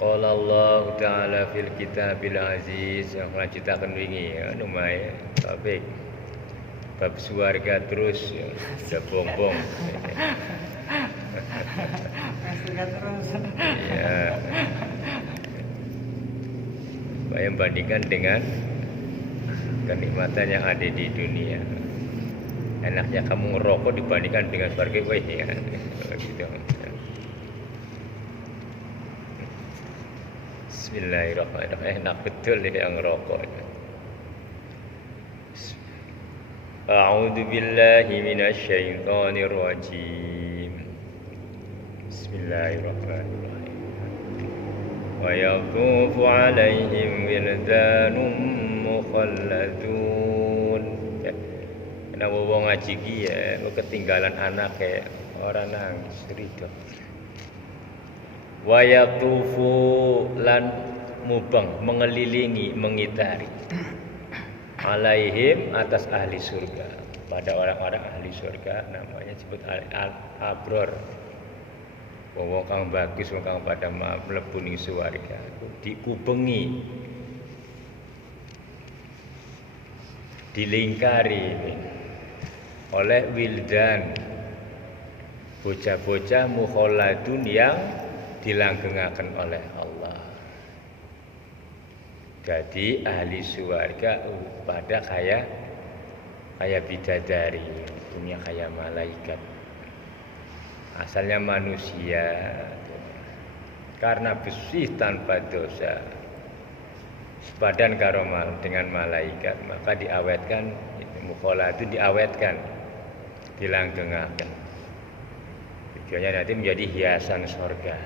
Qala Allah Ta'ala fil kitabil aziz. Yang melanjutkan wingi ya, lumayan topik bab suarga terus ya, udah bongbong. Surga terus. Ya. Saya bandingkan dengan kenikmatan yang ada di dunia. Enaknya kamu ngerokok dibandingkan dengan surga, wah ya. Gitu. Bismillahirrahmanirrahim. Enak betul ini yang ngerokok. A'udzu billahi minasyaitonir rajim. Bismillahirrahmanirrahim. Wa yatufu 'alaihim wildanun mukhalladun. Kenapa wong ngaji ki ya, ketinggalan anak kayak orang nangis rido. Wa yatufu lan mubang mengelilingi mengitari alaihim atas ahli surga. Pada orang-orang ahli surga namanya disebut al-abror. Wong kang bagus, wong kang pada mlebu ning swarga dikubengi, dilingkari oleh wildan, bocah-bocah mukhalladun yang dilanggengaken oleh Allah. Jadi ahli surga pada kayak bidadari, punya kayak malaikat. Asalnya manusia, karena bersih tanpa dosa, sepadan karomal dengan malaikat, maka diawetkan, mukhalladun diawetkan, dilanggengaken. Tujuannya nanti menjadi hiasan surga.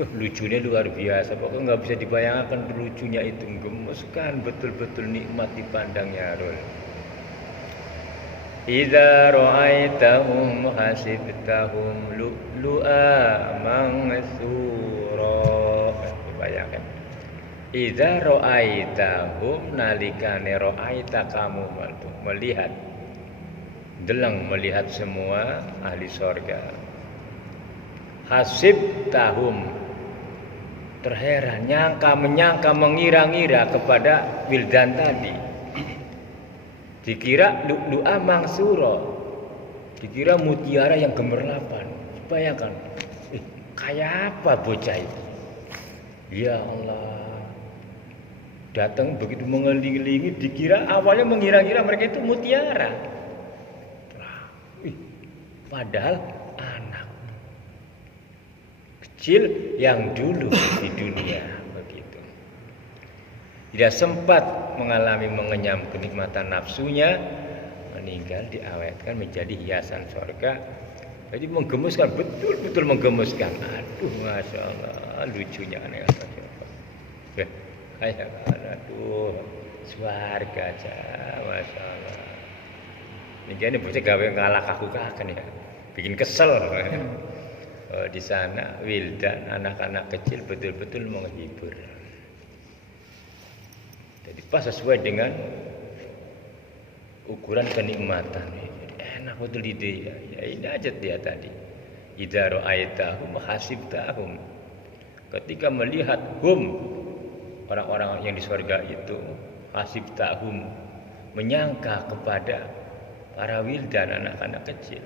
Lucunya luar biasa, pokoknya nggak bisa dibayangkan lucunya itu, gemaskan betul-betul nikmat dipandangnya Rul. Idza ra'aitahum hasibtahum lu'lu'a mansura. Bayangkan. Idza ra'aitahum nalikane ra'aita kamu melihat, deleng melihat semua ahli surga. Hasibtahum, terheran, menyangka, mengira-ngira kepada wildan tadi. Dikira lu'lu'a mansura, dikira mutiara yang gemerlapan. Bayangkan, kayak apa bocah itu? Ya Allah, datang begitu mengelilingi, dikira awalnya mengira-ngira mereka itu mutiara. Padahal anak kecil yang dulu di dunia begitu. Tidak sempat mengalami mengenyam kenikmatan nafsunya, meninggal diawetkan menjadi hiasan surga. Jadi menggemuskan, betul-betul menggemuskan. Aduh, masya Allah, lucunya aneh. Kayak aduh, surga aja, masya Allah. Ini bocah gawe ngalah kaku-kaken ya, bikin kesel. Di sana wildan, anak-anak kecil betul-betul menghibur. Jadi pas sesuai dengan ukuran kenikmatan. Enak betul ide ya, ini aja dia tadi. Idza ra'aitahum hasibtahum. Ketika melihat orang-orang yang di surga itu, hasibtahum, menyangka kepada para wildan, anak-anak kecil.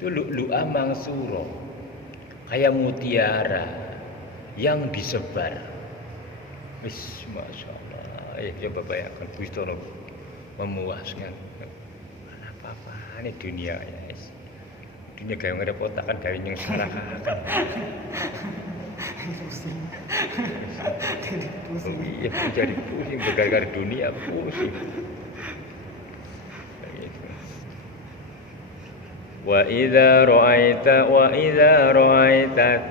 Itu lu'lu'a mansura, kayak mutiara yang disebar. Wis, masya Allah. Coba bayangkan, Gusti memuaskan. Apa ini dunia ya, dunia kayak ngerepotakan, kayak yang salah kan. Pusing. Iya, jadi pusing gara-gara dunia, pusing. Wa idza ra'aita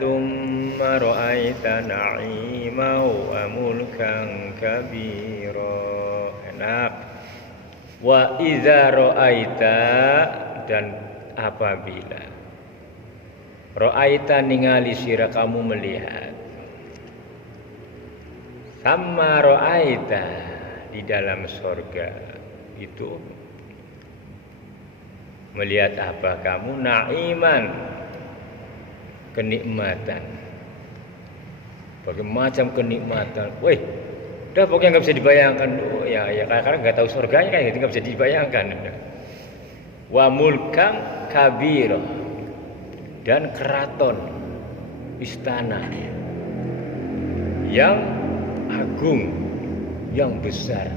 thumma ra'aita na'ima wa mulkan kabira. Enak. Wa idza ra'aita, dan apabila ra'aita ningali sira kamu melihat, sama ra'aita di dalam surga itu melihat apa kamu? Na'iman, kenikmatan. Berbagai macam kenikmatan. Wih, udah pokoknya nggak bisa dibayangkan. Oh, ya karena nggak tahu surganya kan, nggak bisa dibayangkan. Wa mulkam kabir, dan keraton istana yang agung, yang besar.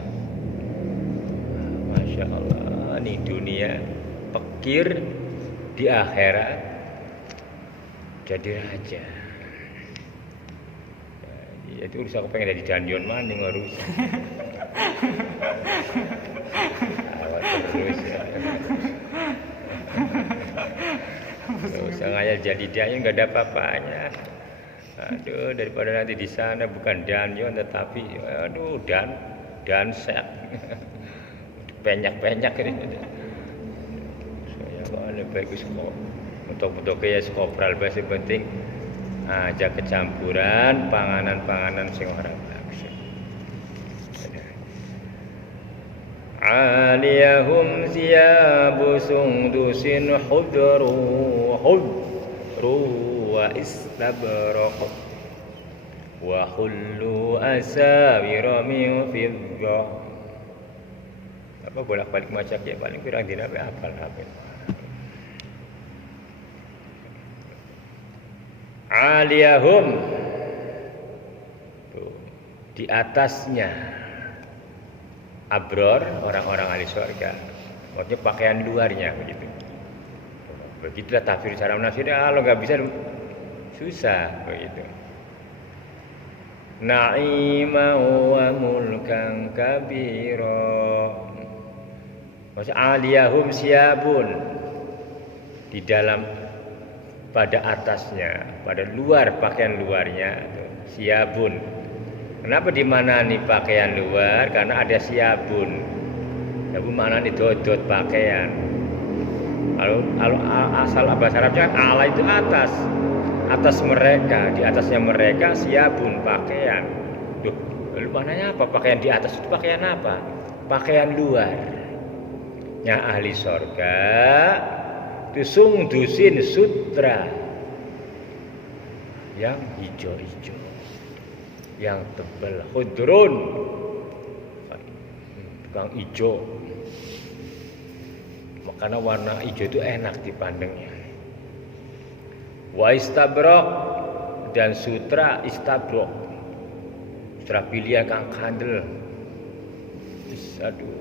Masya Allah, ini dunia pikir, di akhirat jadi raja. Ya, itu urusan aku pengen jadi janjian maning harus. Awal terus ya. Gak usah ngayal jadi danyon, nggak ada apa-apanya. Aduh, daripada nanti di sana bukan danyon tetapi aduh danset. Penyak-penyak gitu. Saya kalau bagus kok. Untuk kayak skopral bahasa penting aja kecampuran panganan-panganan sing ora bagus. Aliyahum siyabu sundusin hudru wa istabraq wa hullu asawira min fiddah. Apa bolak-balik maca ya paling kurang dina hafal. Aliyahum, tuh, di atasnya abror, orang-orang ahli surga. Maksudnya pakaian luarnya begitu. Begitulah tafsir secara menafsirnya. Kalau nggak bisa susah begitu. Na'ima wa mulkan kabira. Maksudnya aliyahum siabun, di dalam pada atasnya, pada luar pakaian luarnya siabun. Kenapa di mana nih pakaian luar? Karena ada siabun. Siabun mana nih dodot pakaian. Kalau asal bahasa Arabnya ala itu atas mereka, di atasnya mereka siabun pakaian. Duh, lalu maknanya apa? Pakaian di atas itu pakaian apa? Pakaian luar. Yang ahli surga itu sungdusin sutra yang hijau-hijau, yang tebal, khudrun, tukang hijau. Karena warna hijau itu enak dipandangnya. Wa istabraq, dan sutra istabraq, sutra pilihan kang kandel. Aduh.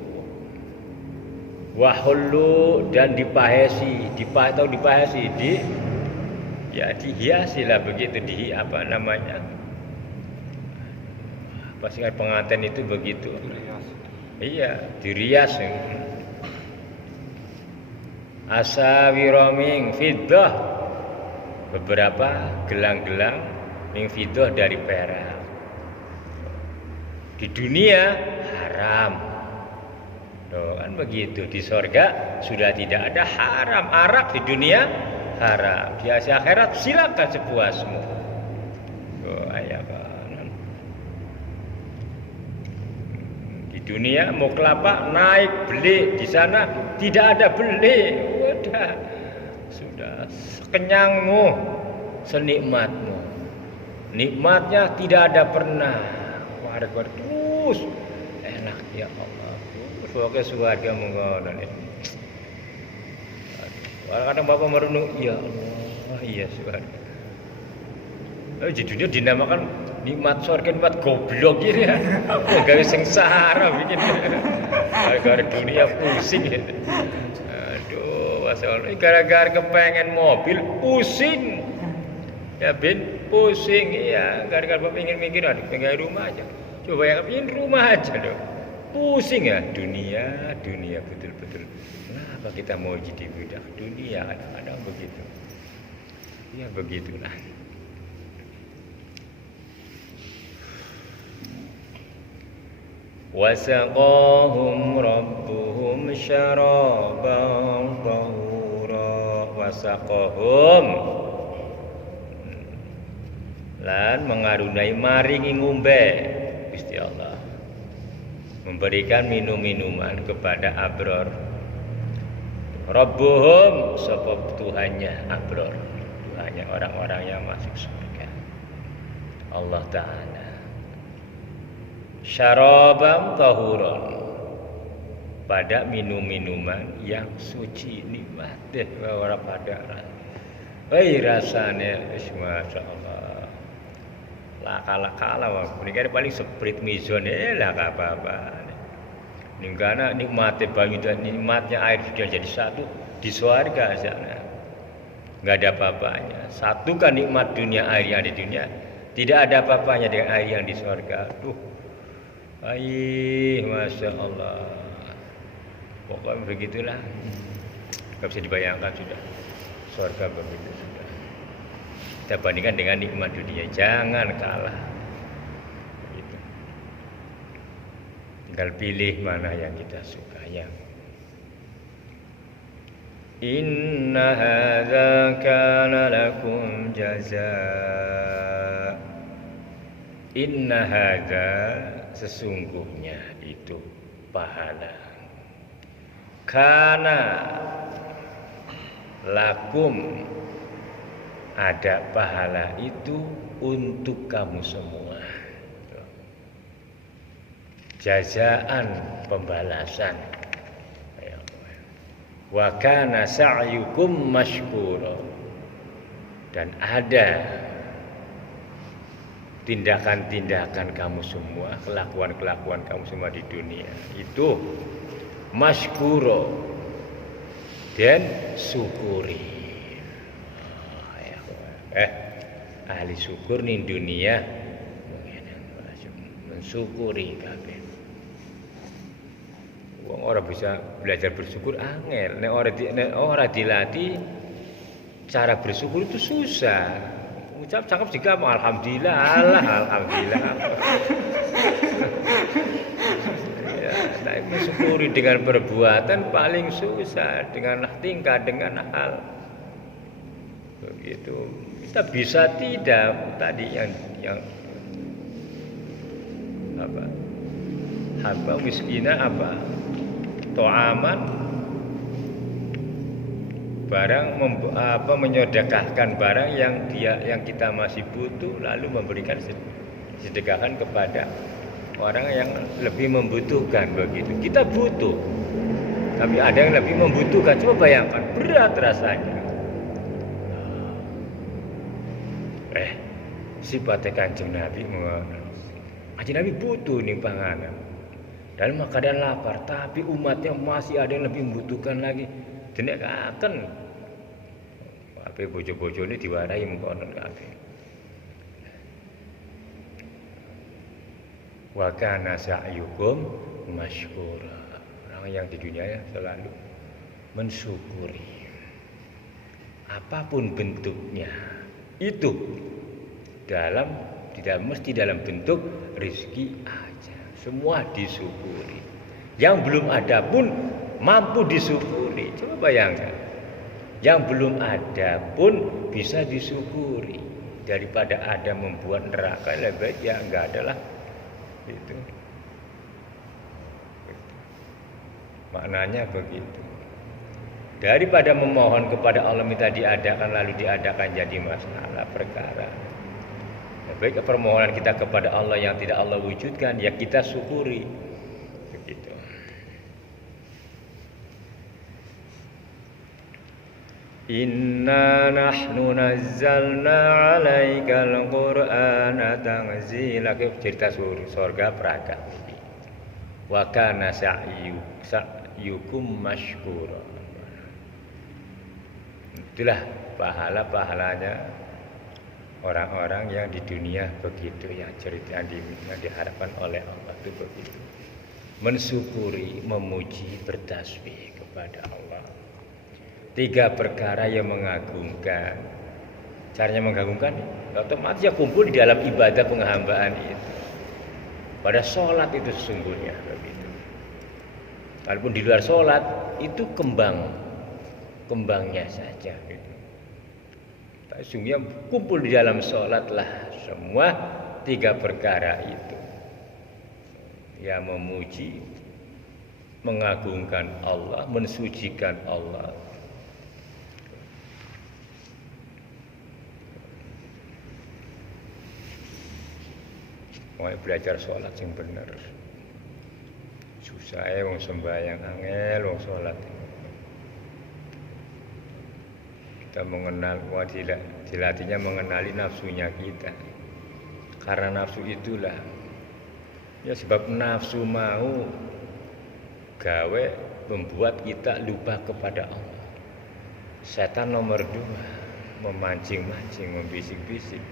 Wahulu, dan dipahesi, dihiasi lah begitu, apa namanya? Pasti kan pengantin itu begitu. Iya, dirias. Asawira min fiddah, beberapa gelang-gelang min fiddah dari perak. Di dunia haram. Tuh, kan begitu. Di surga sudah tidak ada haram. Arak di dunia haram. Di akhirat silakan sepuasmu. Tuh, ayah kanan. Di dunia mau kelapa naik beli, di sana tidak ada beli. Udah, sudah sekenyangmu, senikmatmu. Nikmatnya tidak ada pernah. Warga terus enak ya Allah. Pokoknya suarga menggoda nih. Kadang bapak merenung, ya Allah, iya suarga. Di dunia dinamakan nikmat surga, nikmat goblok gitu ya. Gawe sengsara bikin. Gara-gara dunia pusing gitu. Aduh, masalah. Gara-gara kepengen mobil pusing. Ya bin pusing ya. Gara-gara bapak ingin mikir, aduh pengen rumah aja. Coba yang ingin rumah aja dong. Pusing ya dunia betul-betul. Kenapa kita mau jadi budak dunia? Kadang-kadang begitu. Ya begitulah. Wasaqahum rabbuhum syaraban tahura. Wasaqahum, lan mengarunai maringi ngombe Gusti Allah, memberikan minum-minuman kepada abror. Rabbuhum, sapa Tuhannya abror. hanya orang-orang yang masuk surga. Allah Ta'ala syaraban tahuron, pada minum-minuman yang suci, nikmat deh orang pada rasanya masya Allah lah kala ini kan paling seprit mizon lah apa-apa ini karena nikmatnya banyu dan nikmatnya air sudah jadi satu di surga sana, nggak ada apa-apanya. Satu kan nikmat dunia, air yang di dunia, tidak ada apa-apanya dengan air yang di surga. Masya Allah, pokoknya begitulah, nggak bisa dibayangkan sudah surga begitu sudah. Kita bandingkan dengan nikmat dunia, jangan kalah. Gitu. Tinggal pilih mana yang kita suka yang. Inna hadza kana lakum jazaa. Inna hadza, sesungguhnya itu pahala. Kana lakum, ada pahala itu untuk kamu semua. Jazaan, pembalasan. Wa kana sa'yukum mashkura, dan ada tindakan-tindakan kamu semua, kelakuan-kelakuan kamu semua di dunia itu mashkura, dan syukuri. Ahli syukur ning dunia mensyukuri kabeh. Wong ora bisa belajar bersyukur angel, nek ora dilatih cara bersyukur itu susah. Ucap cakep juga alhamdulillah, alhamdulillah. Ya, tapi mensyukuri dengan perbuatan paling susah, dengan tingkah, dengan hal begitu. Kita bisa tidak tadi yang apa? Hamba miskina apa? To'aman, barang menyodekahkan barang yang kita masih butuh, lalu memberikan sedekahkan kepada orang yang lebih membutuhkan begitu. Kita butuh, tapi ada yang lebih membutuhkan. Coba bayangkan, berat rasanya. Sifatnya Kanjeng Nabi, Kanjeng Nabi butuh nih panganan dalam keadaan lapar, tapi umatnya masih ada yang lebih membutuhkan lagi. Denek akan kabeh bojo-bojo ini diwarahi mengkonon kabeh. Wa kana sa'yukum mashkura, orang yang di dunia selalu mensyukuri apapun bentuknya itu, tidak mesti dalam bentuk rezeki aja, semua disyukuri. Yang belum ada pun mampu disyukuri. Coba bayangkan, yang belum ada pun bisa disyukuri. Daripada ada membuat neraka, lebih baik ya enggak ada lah. Itu maknanya begitu. Daripada memohon kepada Allah minta diadakan lalu diadakan jadi masalah perkara. Baik permohonan kita kepada Allah yang tidak Allah wujudkan, ya kita syukuri. Begitu. Inna nahnu nazzalna 'alaikal qur'ana tanzila, cerita surga Praga. Wa kana sa'yukum mashkura. Itulah pahalanya orang-orang yang di dunia begitu, yang cerita yang diharapkan oleh Allah itu begitu. Mensyukuri, memuji, bertasbih kepada Allah. 3 perkara yang mengagumkan. Caranya mengagumkan, otomatis ya kumpul di dalam ibadah penghambaan itu. Pada sholat itu sesungguhnya begitu. Walaupun di luar sholat itu kembangnya saja gitu. Sungguhnya kumpul di dalam sholatlah semua 3 perkara itu. Ya memuji, mengagungkan Allah, mensucikan Allah. Mau belajar sholat yang bener. Susah wong sembahyang angel wong sholat. Kita mengenal dilatihnya mengenali nafsunya kita. Karena nafsu itulah ya sebab nafsu mau gawe membuat kita lupa kepada Allah. Setan nomor 2 memancing-mancing, membisik-bisik.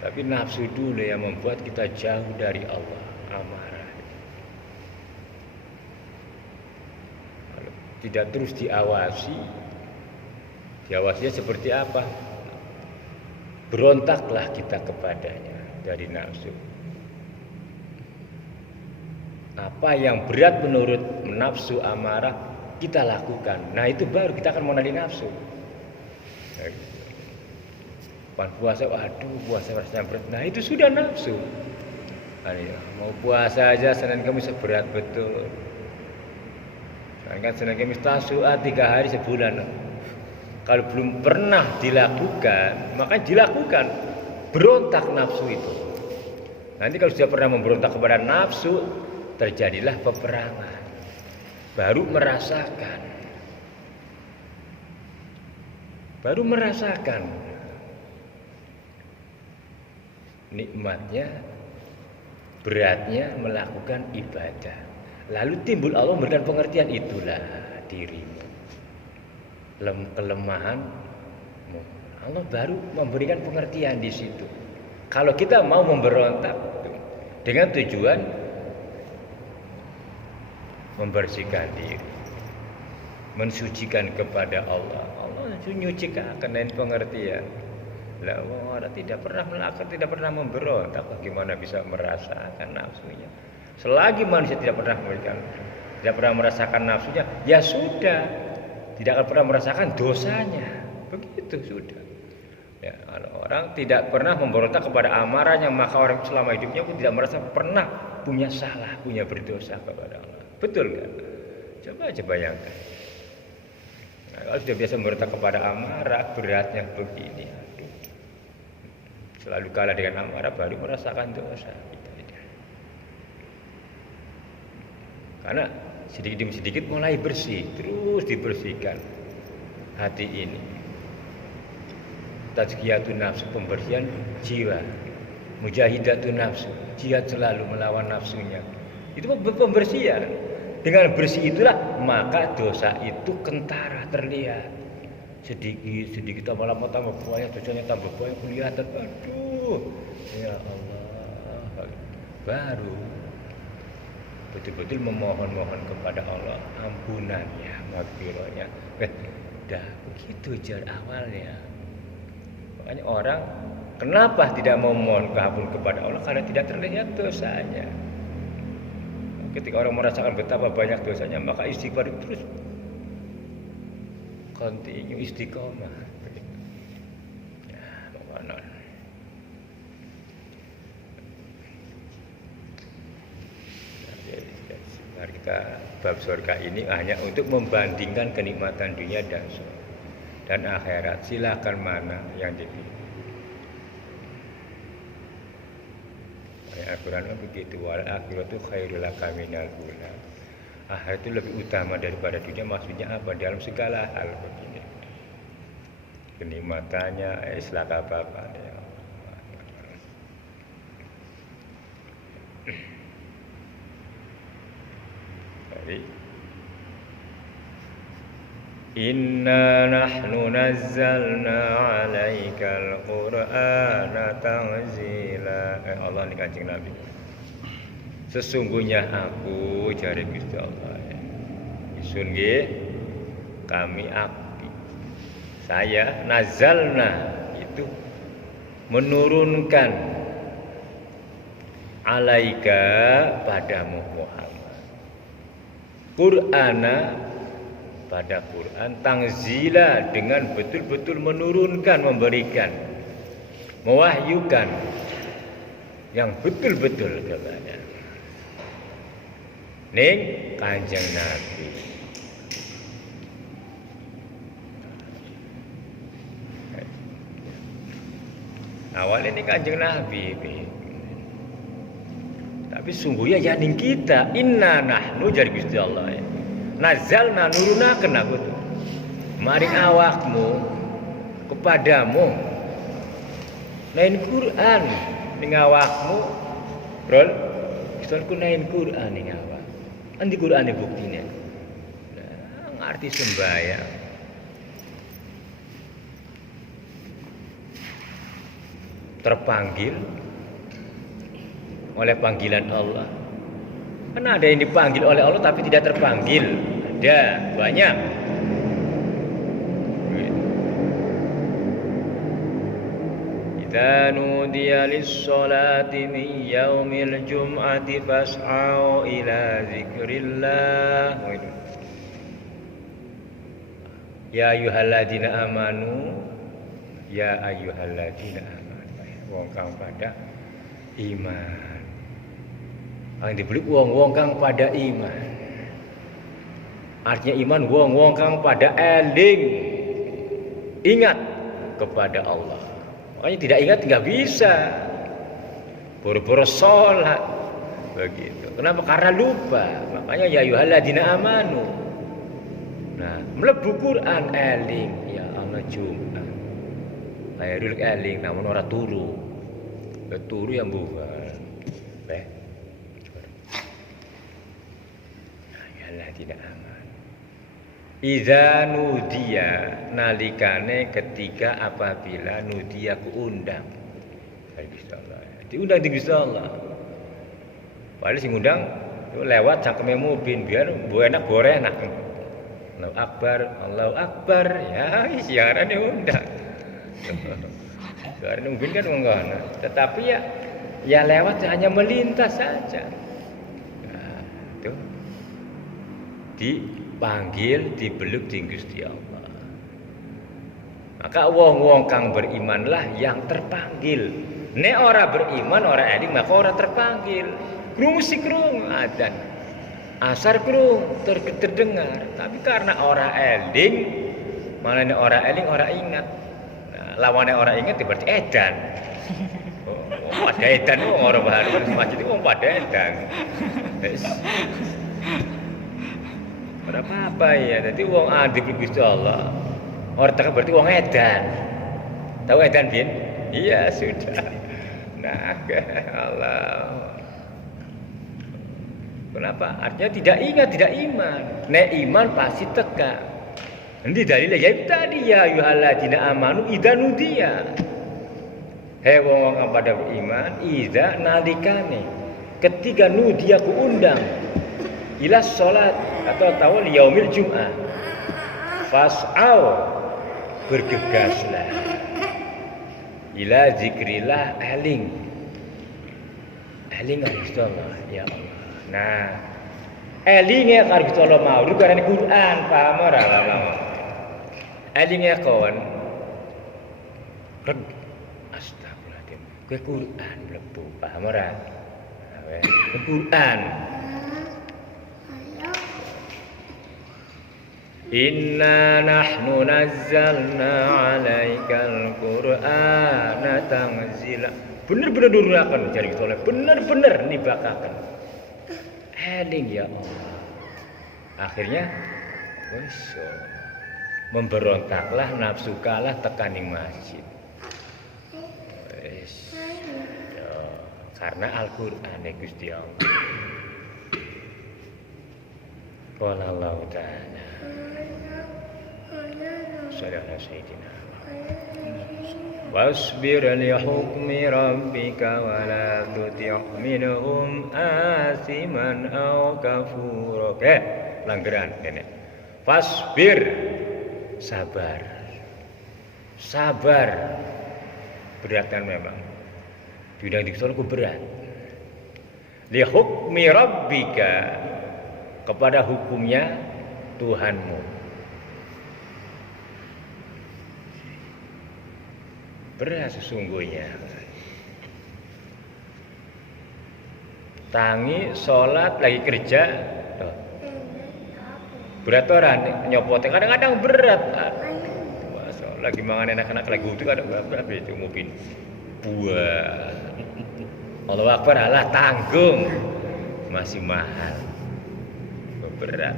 Tapi nafsu dulu yang membuat kita jauh dari Allah, amarah. Kalau tidak terus diawasinya seperti apa? Berontaklah kita kepadanya dari nafsu. Apa yang berat menurut nafsu amarah kita lakukan. Nah itu baru kita akan mengenali nafsu. Puasa, waduh puasa rasanya berat. Nah itu sudah nafsu. Mau puasa aja Senin Kamis berat betul. Kan Senin Kamis Tasu'a 3 hari sebulan. Kalau belum pernah dilakukan, maka dilakukan. Berontak nafsu itu. Nanti kalau sudah pernah memberontak kepada nafsu, terjadilah peperangan. Baru merasakan nikmatnya, beratnya melakukan ibadah. Lalu timbul Allah memberikan pengertian, itulah dirimu, kelemahanmu. Allah baru memberikan pengertian di situ. Kalau kita mau memberontak dengan tujuan membersihkan diri, mensucikan kepada Allah, Allah menyucikan dengan pengertian. Lah orang tidak pernah melakukan, tidak pernah memberontak, bagaimana bisa merasakan nafsunya? Selagi manusia tidak pernah merasakan nafsunya, ya sudah, tidak akan pernah merasakan dosanya. Begitu sudah. Ya, kalau orang tidak pernah memberontak kepada amarahnya, maka orang selama hidupnya pun tidak merasa pernah punya salah, punya berdosa kepada Allah. Betul kan? Coba bayangkan. Nah, kalau sudah biasa memberontak kepada amarah, beratnya begini. Selalu kalah dengan amarah, baru merasakan dosa. Karena sedikit demi sedikit mulai bersih, terus dibersihkan hati ini. Tazkiyatun nafsu, pembersihan jiwa. Mujahidatun nafsu, jihad selalu melawan nafsunya. Itu pembersihan. Dengan bersih itulah maka dosa itu kentara terlihat. Sedikit lama-lama tambah banyak, dosanya tambah banyak, kelihatan. Aduh, ya Allah. Baru betul-betul memohon kepada Allah ampunannya, maghfirahnya. Dah begitu jar awalnya. Makanya orang kenapa tidak mau mohon keampunan kepada Allah? Karena tidak terlihat dosanya. Ketika orang merasakan betapa banyak dosanya, maka istighfar terus continue, istiqomah. Ya, bagaimana? Mari kita bab surga ini hanya untuk membandingkan kenikmatan dunia dan surga dan akhirat. Silakan mana yang dipilih. Al-Quran begitu. Wal akhiratu khairul laka minal ula. Akhirat itu lebih utama daripada dunia. Maksudnya apa? Dalam segala hal begini. Kenikmatannya, selaka apa-apa. Jadi inna nahnu nazzalna 'alaikal qur'ana tanzila. Allah ini Kanjeng Nabi. Sesungguhnya aku jare Gusti Allah. Isun nggih kami abdi. Saya nazalna itu menurunkan alaika padamu Muhammad. Qur'ana pada Quran tangzila dengan betul-betul menurunkan, memberikan, mewahyukan yang betul-betul kepada ning Kanjeng Nabi. Awal ini Kanjeng Nabi Tapi sungguhnya ya ning kita inna nahnu jari Gusti Allah ya. Nazalna nurunakeun aku tuh. Maring awakmu kepadamu. Nain Quran ning awakmu. Brol, Gusti Allah ku nain Quran ning awak. Andi Qurane buktine. Nah, ngarti sembahyang. Terpanggil oleh panggilan Allah. Karena ada yang dipanggil oleh Allah tapi tidak terpanggil. Ada banyak. Idza nudiya lis-sholati min yaumil jum'ati fas'au ila dzikrillah. Ya ayyuhalladzina amanu, ya ayyuhalladzina amanu. Wong kang pada iman. Ang dibeli wong-wong kang pada iman. Artinya iman wong-wong kang pada eling, ingat kepada Allah. Makanya tidak ingat nggak bisa. Boro-boro sholat begitu. Kenapa? Karena lupa. Makanya ya ayyuhalladzina amanu. Nah, mlebu Quran eling ya Allah Jumat. Khairul eling namun ora turu. Turu yang bukan. Tidak aman. Idza nudiya nalikane ketika apabila nudiya kuundang. Diundang di Gusti Allah. Padahal sing ngundang lewat cangkeme mubin biar bu enak gore enak. Allahu Akbar ya siaran undang. Siaran mubin kan ngono. Tetapi ya lewat hanya melintas saja. Nah, itu dipanggil, dibeluk di Gusti Allah. Maka wong-wong kang berimanlah yang terpanggil. Nek ora beriman, ora eling maka ora terpanggil. Krungu si krungu adzan. Asar krungu terdengar, tapi karena ora eling, malah nek ora eling ora ingat. Nah, lawane ora ingat berarti edan. Oh, pada edan ora baru masjid wong pada edan. Wis. Ora apa-apa ya, dadi wong adip Gusti Allah. Ora tekan berarti wong edan. Tahu edan bin? Iya, sudah. Nah, Allah. Kenapa? Artinya tidak ingat, tidak iman. Nek iman pasti teka. Nanti dalilnya ya tadi ya ayyuhalladzina amanu idza nudiya. Hei wong kang pada beriman, idza nalikane ketika nudiya kuundang ila sholat atau tawal yaumil jum'ah fas'au bergegaslah ila zikrillah eling Gusti Allah ya Allah. Nah elinge karo Gusti Allah mau karena Quran paham ora lama elinge kawan astagfirullahaladzim ke Quran mlebu paham ora Quran. Inna nahnu nazzalna 'alaikal Qur'ana tanzila. Bener-bener nurunake jari soleh, bener-bener nibakaken. Eling ya Allah. Akhirnya wis memberontaklah nafsu kalah tekaning masjid. Wis. Karena Al-Qur'an Gusti Allah. Qala Allah Ta'ala Sallallahu Sayyidina Wasbir li hukmi rabbika wa la tuti' minhum asiman aw kafura. Langgaran nenek. Fasbir sabar. Sabar. Berat kan memang. Bidang diksono ku berat. Li hukmi rabbika kepada hukumnya Tuhanmu. Berat sesungguhnya. Tangi, sholat, lagi kerja. Berat orang nyopotnya kadang-kadang berat. Lagi mangan anak-anak lagi itu kadang berat itu mungkin. Buah. Allahu Akbar Allah tanggung, masih mahal, berat.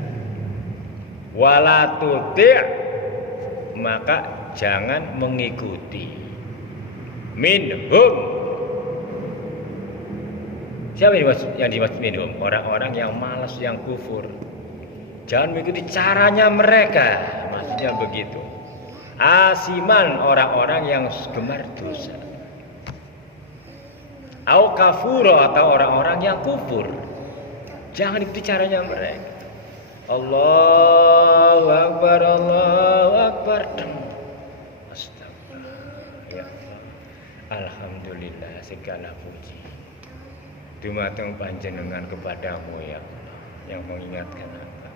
Wala tuti', maka jangan mengikuti. Minhum, siapa yang dimaksud minhum? Orang-orang yang malas, yang kufur. Jangan mengikuti caranya mereka, maksudnya begitu. Asiman, orang-orang yang gemar dosa. Au kafuro, atau orang-orang yang kufur. Jangan ikuti caranya mereka. Allahu Akbar, Allahu Akbar. Astagfirullah. Ya Allah. Alhamdulillah, segala puji dumateng panjenengan kepadamu ya Allah, yang mengingatkan apa?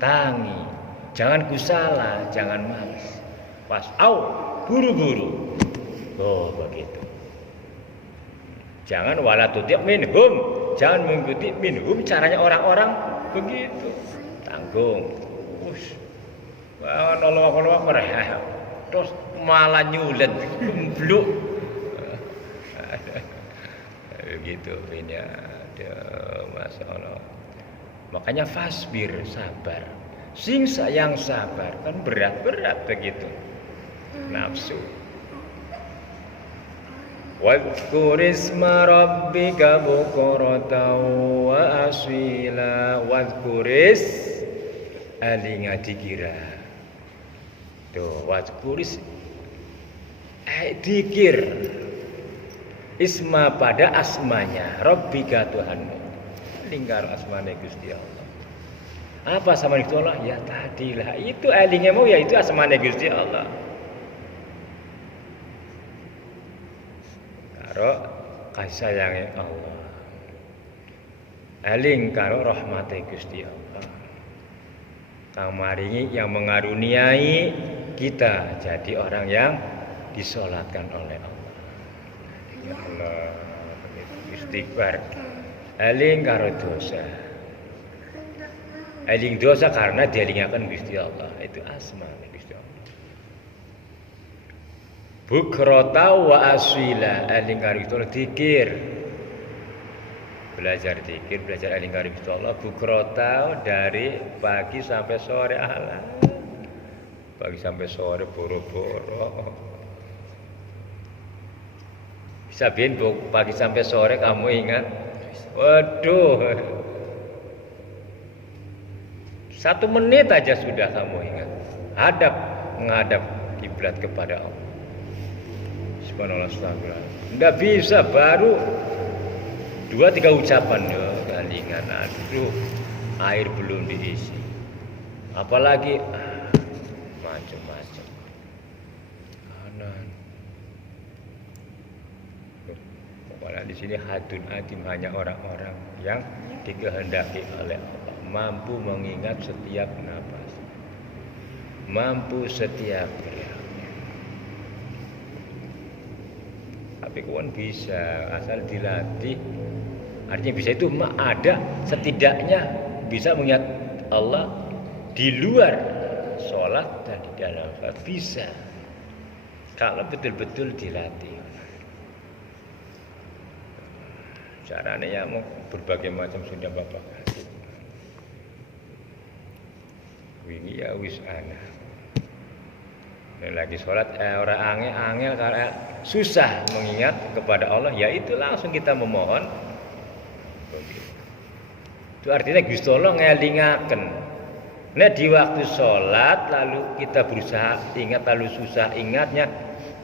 Tangi, jangan kusala, jangan malas. Pas buru-buru. Oh, begitu. Jangan wala tuti' minhum, jangan mengikuti minhum caranya orang-orang begitu. Tanggung. Wah, nolong mereka. Terus malah nyulet, gembluk. Begitu ini ada masalah. Makanya fasbir, sabar. Sing sayang sabar, kan berat-berat begitu. Nafsu. Wadhkur isma rabbika bukratan wa asila. Wadhkuris alinga dikira. Tuh, wadhkuris dikir. Isma pada asmanya, Rabbika Tuhanmu. Lingkar asmane Gusti Allah. Apa asmane Gusti Allah? Ya tadilah, itu elingnya mau ya itu asmane Gusti Allah. Karo kasih sayangnya Allah. Eling karo rahmate Gusti Allah. Kang maringi yang mengaruniai kita jadi orang yang disolatkan oleh Allah. Ya Allah, istighfar. Eling karo dosa. Eling dosa karena dielingaken Gusti Allah. Itu asma Gusti Allah. Bukrota wa asila, eling karo Gusti Allah dzikir. Belajar dzikir, belajar eling karo Gusti Allah. Bukrota dari pagi sampai sore Allah. Pagi sampai sore boro-boro. Sabihin pagi sampai sore kamu ingat, waduh, 1 menit aja sudah kamu ingat. Menghadap kiblat kepada Allah. Subhanallah, astagfirullah. Nggak bisa, baru 2-3 ucapan ya, kalingan. Aduh, air belum diisi. Apalagi macam-macam. Karena di sini hadun adim hanya orang-orang yang dikehendaki oleh Allah, mampu mengingat setiap nafas, mampu setiap gerak. Tapi kawan bisa asal dilatih. Artinya bisa itu ada setidaknya bisa mengingat Allah di luar sholat dan di dalam sholat bisa. Kalau betul-betul dilatih. Caranya ya mau berbagai macam sudah Bapak kasih. Ini ya wis ana. Lagi sholat orang angel karena susah mengingat kepada Allah, ya itu langsung kita memohon. Itu artinya Gusti Allah ngelingaken. Nah di waktu sholat lalu kita berusaha ingat lalu susah ingatnya,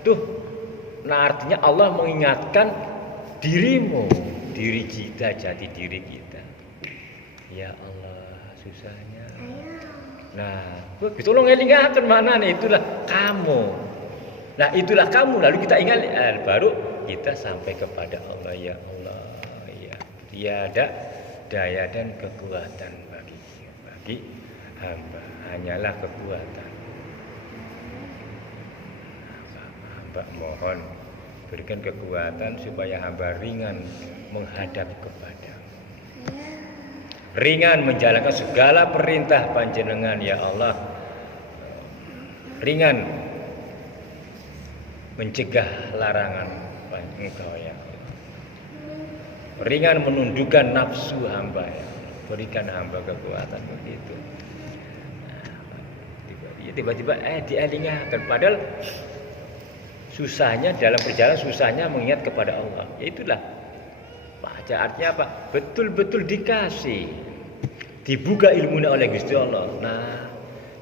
tuh. Nah artinya Allah mengingatkan dirimu. Diri kita, jati diri kita. Ya Allah, susahnya. Nah, tolong ngelingaken mana nih? Itulah kamu. Nah, itulah kamu. Lalu kita ingat, baru kita sampai kepada Allah. Ya Allah, ya tiada daya dan kekuatan bagi hamba. Hanyalah kekuatan. Hamba mohon berikan kekuatan supaya hamba ringan menghadap kepadamu, ringan menjalankan segala perintah panjenengan ya Allah, ringan mencegah larangan Engkau ya Allah. ringan menundukkan nafsu hamba ya. Berikan hamba kekuatan begitu. Nah, tiba-tiba dialingakan padahal susahnya dalam perjalanan susahnya mengingat kepada Allah. Ya itulah. Artinya apa? Betul-betul dikasih. Dibuka ilmunya oleh Gusti Allah. Nah,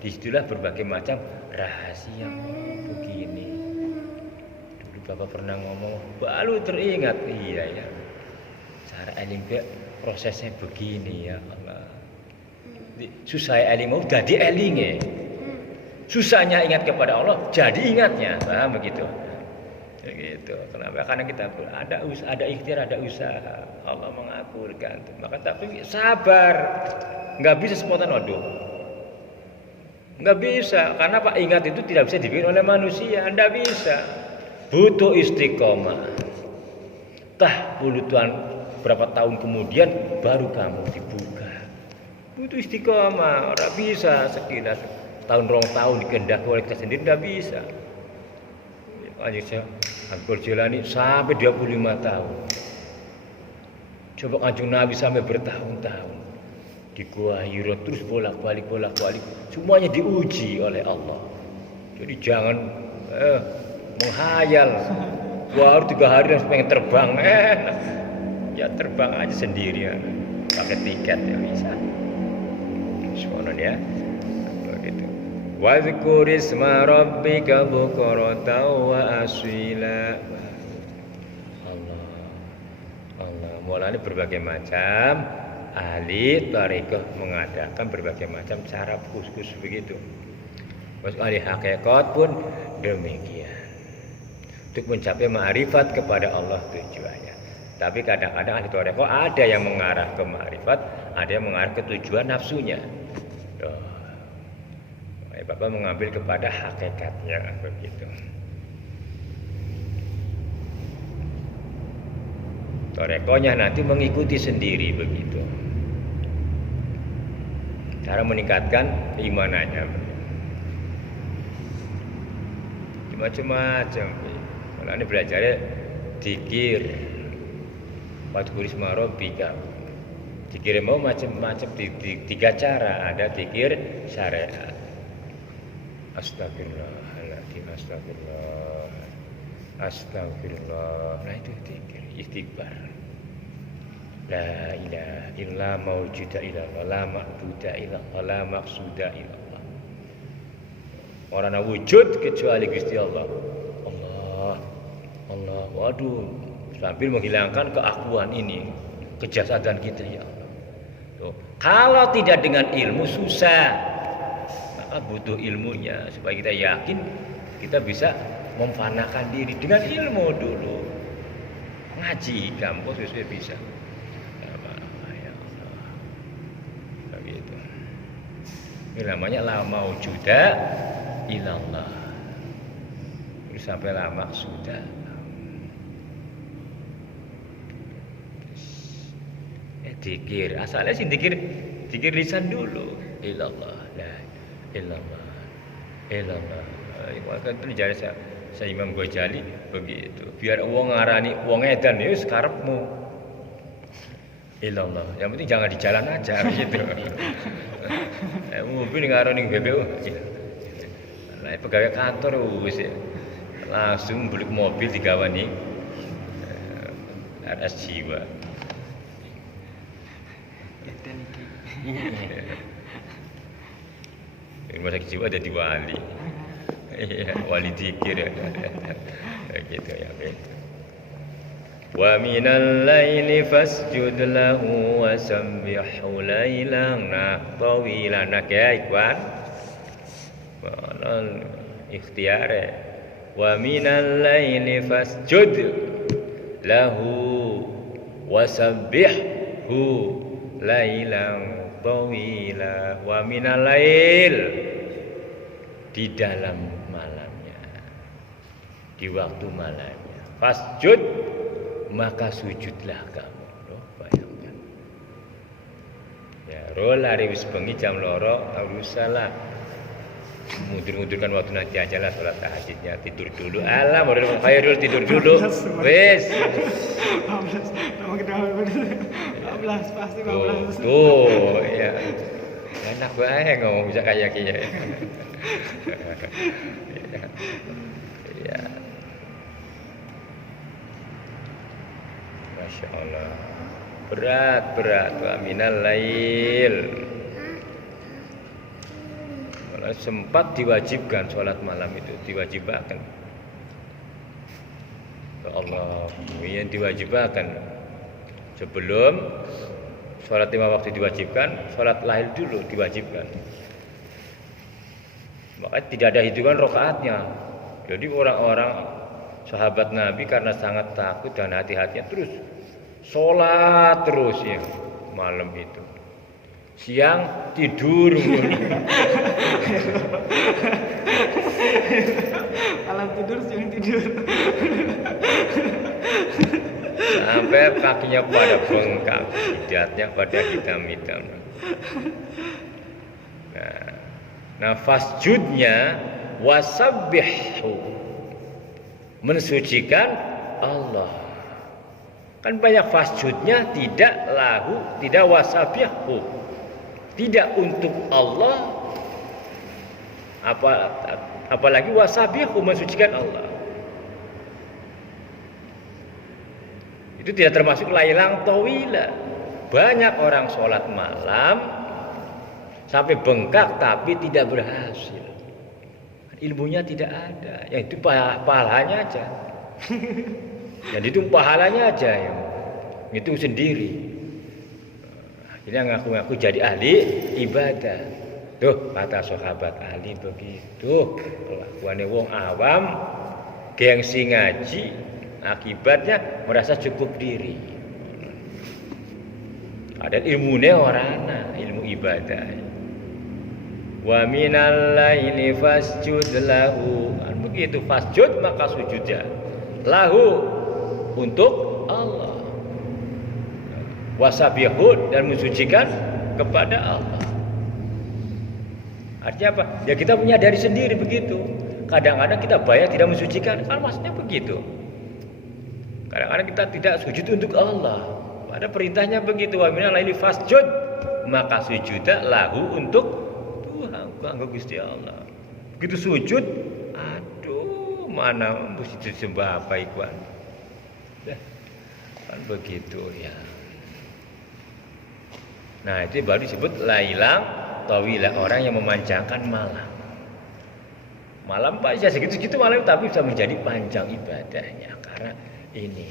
disitulah berbagai macam rahasia begini. Dulu Bapak pernah ngomong, baru teringat. Iya ya. Cara alim prosesnya begini ya Allah. Susah alim mau jadi elinge. Susahnya ingat kepada Allah, jadi ingatnya. Nah, begitu. Begitu. Kenapa? Karena kita ada ikhtiar, ada usaha. Allah mengabulkan. Maka tapi sabar. Enggak bisa spontan odoh. Enggak bisa. Karena Pak ingat itu tidak bisa dibikin oleh manusia. Enggak bisa. Butuh istiqomah. Puluhan berapa tahun kemudian baru kamu dibuka. Butuh istiqomah. Enggak bisa sekilas tahun dikehendaki oleh kita sendiri enggak bisa. Aku jalani sampai 25 tahun. Coba Kanjeng Nabi sampai bertahun-tahun di Gua Hira terus bolak-balik. Semuanya diuji oleh Allah. Jadi jangan menghayal. Wah, 3 hari dan pengen terbang. Ya terbang aja sendirian. Pakai tiket ya bisa. Subhanallah ya. Begitu. Wadhkur isma rabbika bukratan wa asila. Allah mulanya berbagai macam ahli thariqah mengadakan berbagai macam cara khusus begitu. Terus ahli hakikat pun demikian. Untuk mencapai ma'rifat kepada Allah tujuannya. Tapi kadang-kadang ahli thariqah ada yang mengarah ke ma'rifat, ada yang mengarah ke tujuan nafsunya. Bapak mengambil kepada hakikatnya begitu. Torekonya nanti mengikuti sendiri begitu. Cara meningkatkan imanannya. Macam-macam. Kalau ini belajarnya dikir. Wadhkur isma rabbika. Dikir mau macam-macam 3 cara. Ada dikir syariat. Astagfirullahaladzim, astagfirullah. Nah itu dzikir, istighfar. La ilaha illa maujuda illallah, la ma'buda illallah, la maqsuda illallah. Orang wujud kecuali Gusti Allah. Allah. Waduh, sambil menghilangkan keakuan ini, kejasadan kita ya Allah. Tuh. Kalau tidak dengan ilmu susah. Butuh ilmunya supaya kita yakin kita bisa memfanakan diri dengan ilmu dulu. Ngaji kampus sesuai bisa. Ya Allah. Begitu. Ini namanya la maujuda illallah. Ini sampai la maqsuda. Dikir, asalnya sih dikir lisan dulu. Illallah. Illallah. Maka itu dijari saya Imam Ghazali begitu. Biar wong ngarani wong edan ya wis karepmu. Illallah. Yang penting jangan di jalan aja gitu. Mobil ngarani BBU. Lah pegawai kantor wis ya. Langsung beli mobil digawani RS jiwa. Rumah sakit jiwa jadi wali. Iya, wali dzikir ya. Gitu ya, Wa minal laili fasjud lahu wa sabbihu lailan tawilan ya ikhwan. Walal ikhtiar. Wa minal laili fasjud lahu wa sabbihu lailan tawila wa minal lail di dalam malamnya, di waktu malamnya fasjud maka sujudlah kamu. Bayangkan ya lari wis bengi jam 2 harus salah mundur-mundurkan waktu nanti aja lah sholat tahajudnya, tidur dulu. Alah, model Khairul tidur dulu. Wes. 15. Nama kita 15 pasti 15. Tuh, ya. Enak banget ngomong bisa kayak gini. Ya. Masya Allah. Berat. Wa minal lail. Malah sempat diwajibkan sholat malam itu, diwajibkan. Ya Allah, yang diwajibkan. Sebelum sholat 5 waktu diwajibkan, sholat lail dulu diwajibkan. Maka tidak ada hitungan rakaatnya. Jadi orang-orang sahabat Nabi karena sangat takut dan hati-hatinya terus sholat terus ya malam itu. Siang tidur. Malam tidur, siang tidur. Sampai kakinya pada bengkak, jidatnya pada hitam-hitam. Nah, fasjudnya wasabbihu, mensucikan Allah. Kan banyak fasjudnya tidak lahu, tidak wasabbihu, tidak untuk Allah, apalagi wasabbihu, mensucikan Allah. Itu tidak termasuk lailang tawila. Banyak orang sholat malam sampai bengkak tapi tidak berhasil. Ilmunya tidak ada. Ya itu pahalanya aja. Dan itu pahalanya aja yang itu sendiri. Akhirnya ngaku-ngaku jadi ahli ibadah. Tuh kata sahabat Ali begitu. Kelakuannya wong awam, gengsi ngaji, akibatnya merasa cukup diri. Ada ilmunya orangna, ilmu ibadah. Wa minal laili fasjud lahu. Begitu fasjud maka sujudnya lahu untuk Allah. Wasabihud, dan mensucikan kepada Allah. Artinya apa? Ya kita menyadari sendiri begitu. Kadang-kadang kita bayar tidak mensucikan, kan maksudnya begitu. Kadang-kadang kita tidak sujud untuk Allah. Ada perintahnya begitu, wa minal laili fasjud, maka sujudnya lahu untuk Tuhan, kanggo Gusti Allah. Begitu sujud, aduh, mana mesti disembah apa ikhwan. Kan begitu ya. Nah, itu baru disebut lailang tawilah, orang yang memanjangkan malam. Malam Pak ya segitu-segitu malam tapi bisa menjadi panjang ibadahnya karena ini.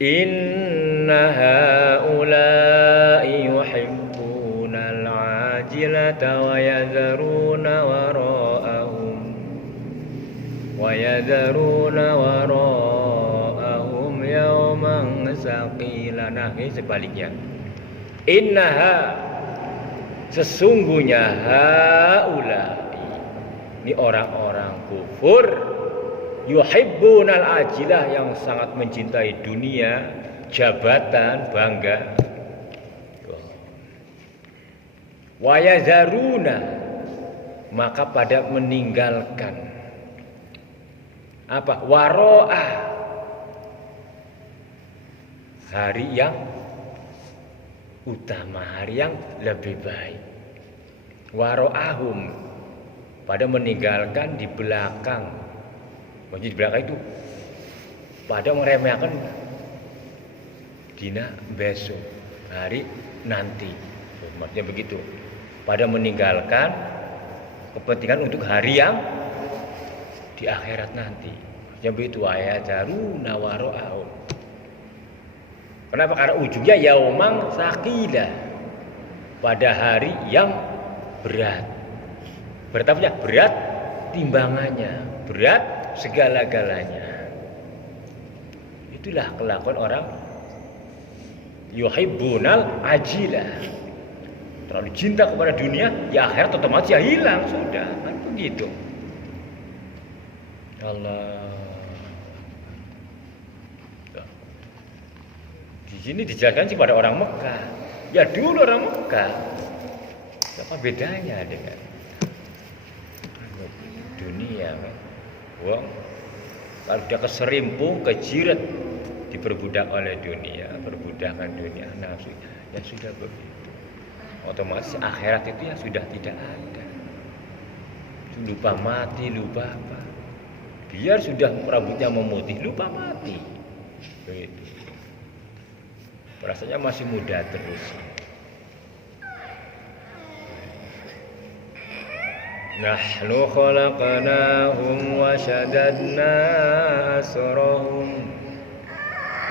Inna haula'i yuhibbunal ajilata wa yadharuna wara'ahum yawman saqila. Nah, ini sebaliknya. Innaha, sesungguhnya haula'i, ini orang-orang kufur, yuhibbunal ajilah, yang sangat mencintai dunia, jabatan, bangga. Wa yazaruna, maka pada meninggalkan apa? Waro'ah, hari yang utama, hari yang lebih baik. Waro'ahum, pada meninggalkan di belakang. Maksudnya di belakang itu pada meremehkan dina besok, hari nanti. Maksudnya begitu. Pada meninggalkan kepentingan untuk hari yang di akhirat nanti. Maksudnya begitu, ayajaruna waro'ahum. Kenapa? Karena ujungnya yaumang sakila, pada hari yang berat. Berat apa? Berat timbangannya, berat segala-galanya. Itulah kelakuan orang yuhibbunal ajilah, terlalu cinta kepada dunia, ya akhirat otomatis ya hilang, sudah kan begitu. Allah. Di sini dijelaskan sih pada orang Mekah. Ya dulu orang Mekah. Apa bedanya dengan dunia? Wong kalau dia keserimpung, kejiret, diperbudak oleh dunia, perbudakan dunia, nafsu, ya sudah begitu. Otomatis akhirat itu ya sudah tidak ada. Lupa mati, lupa apa. Biar sudah rambutnya memutih, lupa mati. Begitu. Rasanya masih muda terus. Nahnu khalaqnahum wa shaddadna asrahum.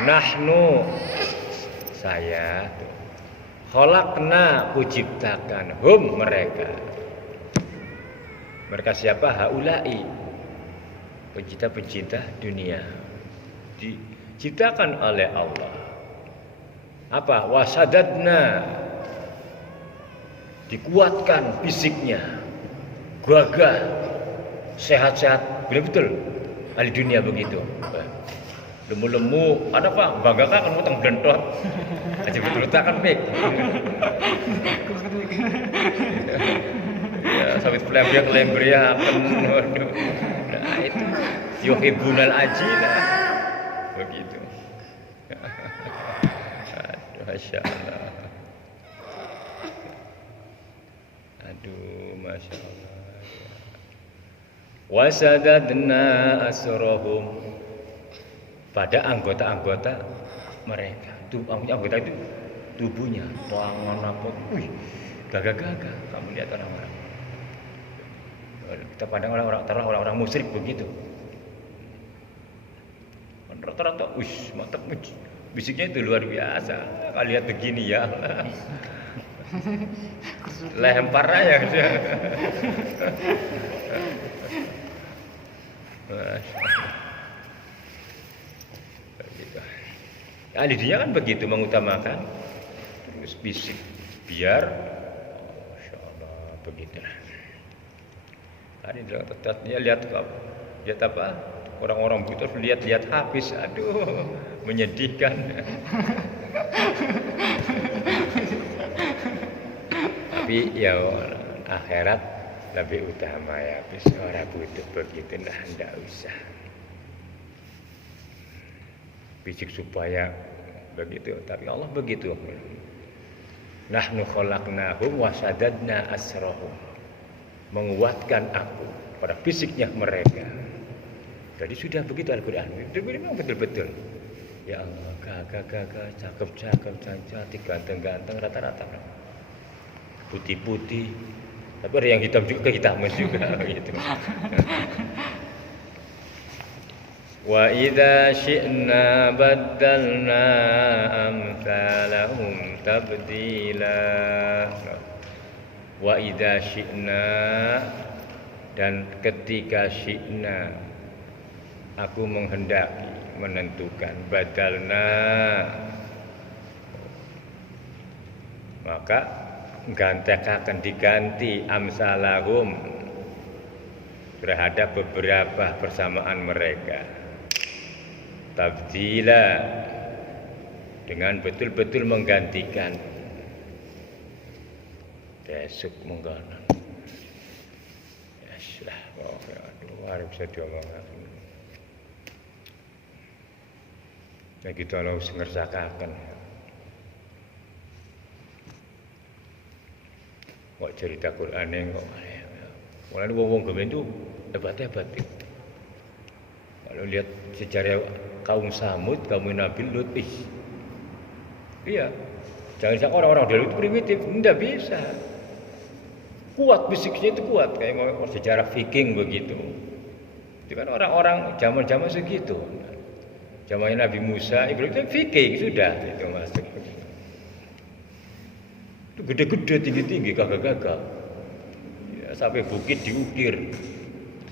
Nahnu, saya, khalaqna, kuciptakan, hum, mereka. Mereka siapa? Haulai, pencinta-pencinta dunia, diciptakan oleh Allah. Apa? Wasadadna, dikuatkan fisiknya, gagah, sehat-sehat, betul-betul ahli dunia begitu. Lemu-lemu, ada apa? Bangga kan utang blentot. Aja betul-betul kan mik. Ya, sawit lembria akan waduh. Nah, itu yuhibbunal ajila. Begitu. Aduh, Masya Allah. Aduh, Masya Allah. Wasadadna asrohum, pada anggota-anggota mereka. Anggota itu tubuhnya, tangan apa, gagah-gagah. Kamu lihat orang-orang. Kita pandang orang-orang musyrik begitu. Rata-rata, mantap, bisiknya itu luar biasa. Kalau lihat begini ya, lempar aja. Ahli dunia kan begitu, mengutamakan terus fisik biar Masya Allah begitulah. Tadi dia lihat apa? Orang-orang begitu lihat habis, aduh menyedihkan. Tapi ya akhirat lebih utama ya, habis orang butuh begitu lah, ndak usah. Fisik supaya begitu, tapi Allah begitu. Nahnu khalaqnahum wa shaddadna asrahum, menguatkan aku pada fisiknya mereka. Jadi sudah begitu Al-Quran. Itu memang betul-betul. Ya Allah, gagah, cakep, cantik, ganteng, rata-rata. Putih-putih. Tapi ada yang hitam juga, kehitaman juga gitu. Wa idza syi'na baddalna amsalahum tabdila. Wa idza syi'na, dan ketika syi'na, aku menghendaki, menentukan, badalna, maka akan diganti amsalahum terhadap beberapa persamaan mereka, tabdila, dengan betul-betul menggantikan. Besok mengganan ya sudah, aduh bisa diomongkan. Nah kita harus ngersakakan. Kok cerita Quran yang kok mulai wong gemen itu hebat-hebat. Kalau lihat sejarah kaum Samud, kaum Nabi Lut, iya, jangan orang-orang dulu itu primitif, tidak bisa. Kuat fisiknya itu kuat, kayak sejarah Viking begitu. Itu kan orang-orang zaman-zaman segitu. Zamannya Nabi Musa, Ibrahim itu Viking sudah itu masuk. Itu gede-gede, tinggi-tinggi, gagah-gagah. Ya, sampai bukit diukir.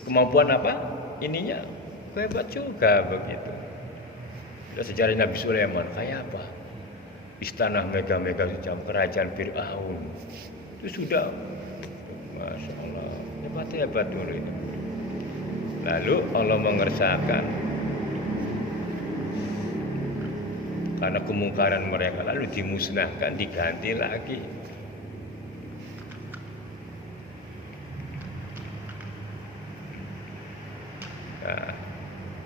Kemampuan apa? Ininya hebat juga begitu. Sudah sejarah Nabi Sulaiman kayak apa? Istana mega-mega jam kerajaan Fir'aun. Itu sudah, Masya Allah, hebat-hebat dulu itu. Lalu Allah mengersakan karena kemungkaran mereka, lalu dimusnahkan, diganti lagi. Nah,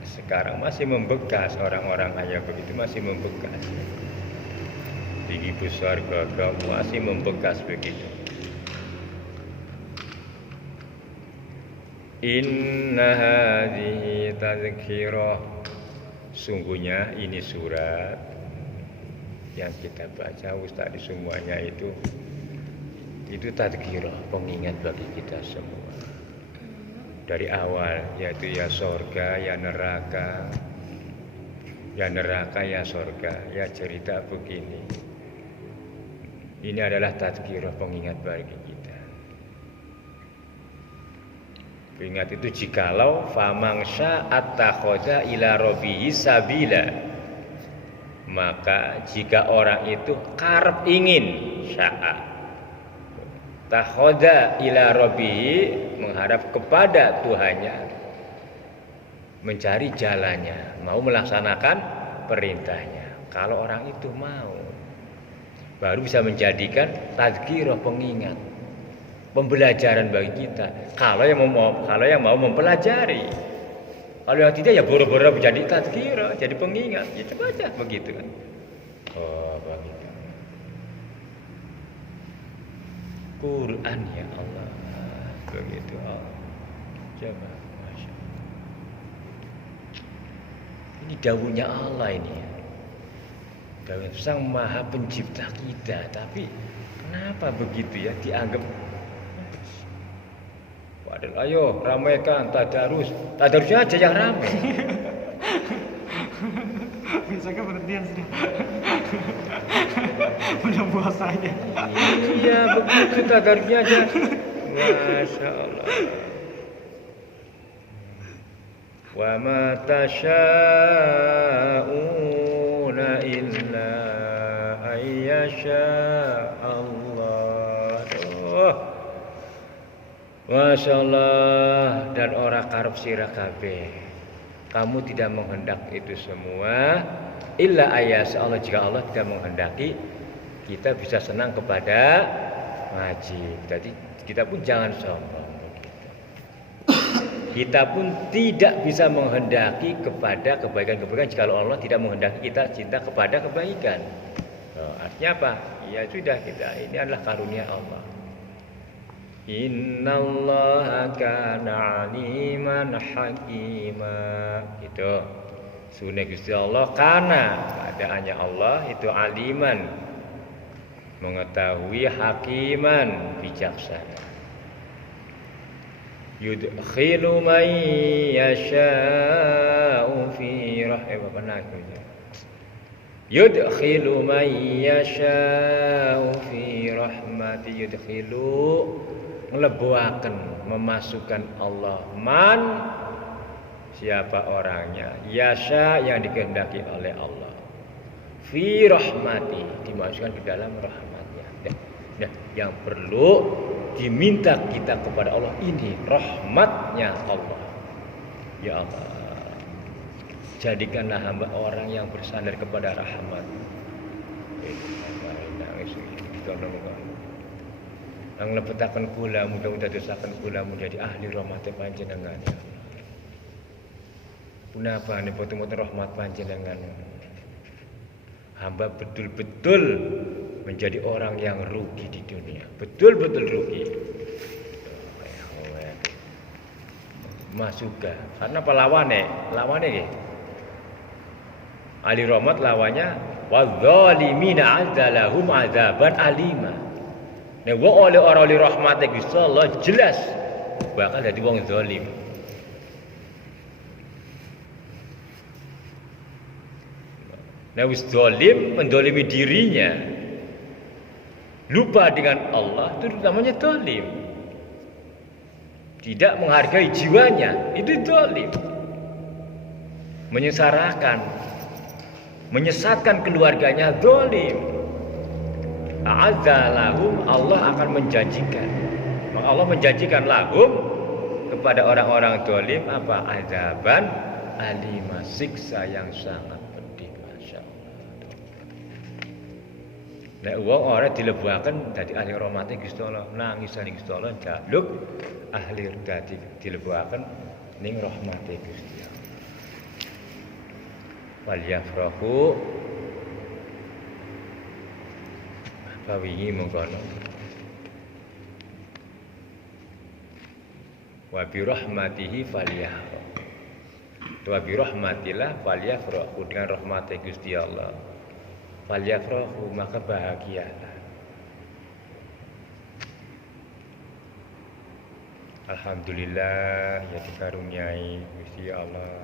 sekarang masih membekas, orang-orang kaya begitu masih membekas. Tinggi besar gagah masih membekas begitu. Inna hadhihi tadhkirah. Sungguhnya ini surat yang kita baca Ustaz semuanya itu tadhkirah, pengingat bagi kita semua. Dari awal yaitu ya surga, ya neraka, ya surga, ya cerita begini. Ini adalah tadhkirah, pengingat bagi kita. Ingat itu jikalau famangsa attakhadha ila rabbihi sabila, maka jika orang itu karep ingin sya'a takhadha ila rabbihi, mengharap kepada Tuhannya, mencari jalannya, mau melaksanakan perintahnya. Kalau orang itu mau, baru bisa menjadikan tadhkirah, pengingat, pembelajaran bagi kita. Kalau yang mau mempelajari, kalau yang tidak ya boro-boro menjadi tadhkirah, jadi pengingat. Ya coba aja begitu kan. Oh, begitu. Quran ya Allah, begitu. Oh, coba, masya Allah. Ini dawuhnya Allah ini ya. Dawuh Sang Maha Pencipta kita, tapi kenapa begitu ya dianggap? Padahal ayo ramaikan tadarusnya aja yang ramai. Besoknya berhentian sudah. Udah puasanya. Iya begitu tadarusnya aja. Masya Allah. Wa ma tasya'una illa ayyasha Allah. Masya Allah. Dan ora karep sira kabeh, kamu tidak menghendak itu semua illa ayasa Allah, jika Allah tidak menghendaki kita bisa senang kepada ngaji. Jadi kita pun jangan sombong. Kita pun tidak bisa menghendaki kepada kebaikan-kebaikan jika Allah tidak menghendaki kita cinta kepada kebaikan. Artinya apa? Ya sudah, kita ini adalah karunia Allah. Innallaha kana aliman hakima. Itu sunah Gusti Allah, karena keadaannya Allah itu aliman, mengetahui, hakiman, bijaksana. Yudkhilu man yasha'u fi rahmatihi. Yudkhilu man yasha'u fi rahmatihi. Yudkhilu melebuaken, memasukkan Allah, man siapa orangnya, yasha yang dikehendaki oleh Allah, fi rahmati dimasukkan ke dalam rahmatnya. Nah, yang perlu diminta kita kepada Allah ini rahmatnya Allah. Ya Allah, jadikanlah hamba orang yang bersandar kepada rahmat. Nang lebetaken kula, mudah-mudahan dosaken kula menjadi ahli rahmat panjenengan ya Allah. Punapa boten-boten rahmat panjenengan, hamba betul-betul menjadi orang yang rugi di dunia, betul-betul rugi. Masuka, karena apa lawannya nggih. Ali rahmat lawannya wadzalimina adzalahum adzaban alima. Nah, wong oleh ora oleh rahmate Gusti Allah jelas bakal dadi wong zalim. Nah, wis zalim, mendolimi dirinya, lupa dengan Allah, itu namanya zalim. Tidak menghargai jiwanya, itu zalim. Menyesatkan keluarganya, zalim. A'adzalahum, Allah akan menjanjikan. Allah menjanjikan lahum kepada orang-orang zalim apa? Azaban alimah, siksa yang sangat pedih. Masya Allah. Nek wong ora dilebuhaken dadi ahli rahmate Gusti Allah, nangis ning Gusti Allah, jaluk ahli dadi dilebuhaken ning rahmate Gusti Allah. Wal yafrahu bawingi mengkono. Wa bi rahmatihi falyafrahu. Wa bi rahmatillah falyafrahu, dengan rahmat Gusti Allah. Falyafrahu, maka bahagialah. Alhamdulillah ya dikaruniai Gusti Allah.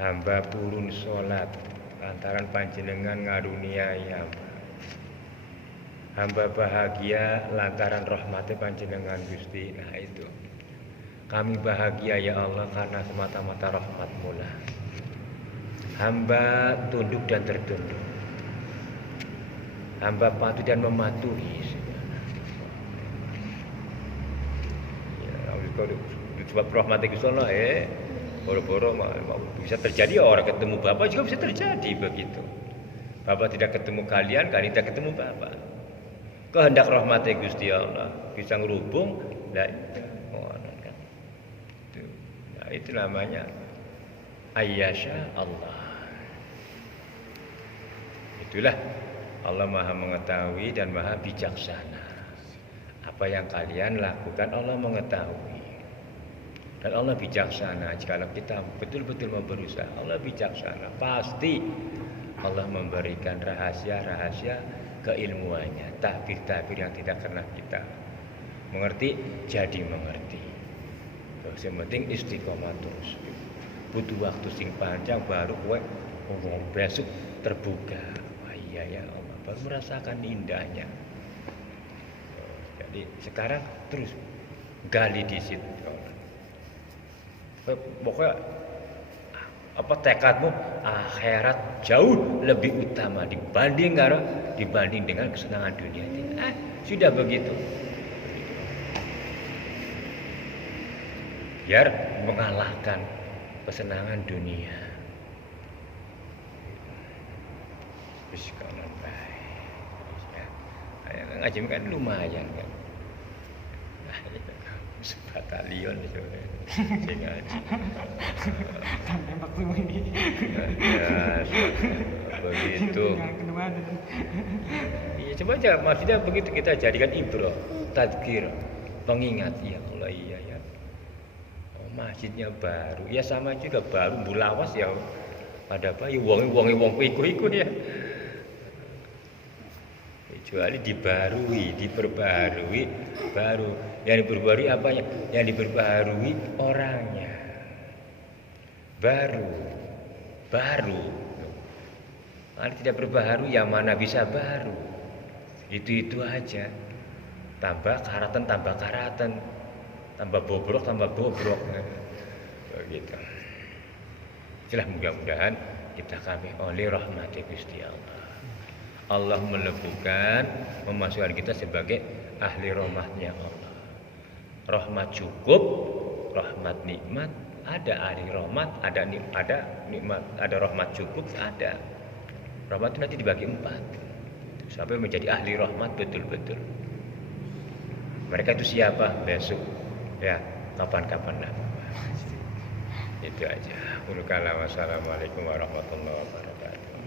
Hamba purun salat lantaran panjenengan ngaruniai hamba. Hamba bahagia lantaran rahmat panjenengan Gusti. Nah itu. Kami bahagia ya Allah karena semata-mata rahmat-Mu lah. Hamba tunduk dan tertunduk. Hamba patuh dan mematuhi. Ya, sebab rahmat Gusti Allah boro-boro bisa terjadi orang ketemu Bapak juga bisa terjadi begitu. Bapak tidak ketemu kalian tidak ketemu Bapak. Kehendak rahmat Gusti Allah bisa ngerubung itu namanya ayyasha Allah. Itulah Allah Maha mengetahui dan Maha bijaksana. Apa yang kalian lakukan Allah mengetahui. Dan Allah bijaksana. Jika kita betul-betul mau berusaha, Allah bijaksana. Pasti Allah memberikan rahasia-rahasia keilmuannya, takbir-takbir yang tidak pernah kita mengerti jadi mengerti. Yang penting istiqomah terus. Butuh waktu sing panjang baru kowe besok terbuka. Wah iya ya Allah, baru merasakan indahnya. Jadi sekarang terus gali di situ. Pokoknya tekadmu akhirat jauh lebih utama dibanding dengan kesenangan dunia ini. Sudah begitu. Biar mengalahkan kesenangan dunia. Bismillah. Ngaji kan lumayan kan. Batalion itu. Saya ngaji. Tembak lu ini. Ya, begitu. Iya, coba aja maksudnya begitu kita jadikan ibrah, tadzkir, pengingat ya Allah iya ya. Masjidnya baru, ya sama juga baru bulawas ya. Ada apa ya wong iku ya. Kecuali diperbarui baru. Yang diperbarui apanya? Yang diperbarui orangnya. Baru. Kalau tidak berbaharui yang mana bisa baru. Itu aja. Tambah karatan. Tambah bobrok. Begitu. Itulah mudah-mudahan kita kami oleh rahmat Gusti Allah. Allah memasukkan kita sebagai ahli rahmatnya Allah. Rahmat cukup, rahmat nikmat, ada ahli rahmat, ada nikmat, ada rahmat cukup, ada. Rahmat itu nanti dibagi 4. Sampai menjadi ahli rahmat betul-betul. Mereka itu siapa? Besok. Ya, kapan-kapan nanti. Itu aja. Wassalamualaikum warahmatullahi wabarakatuh.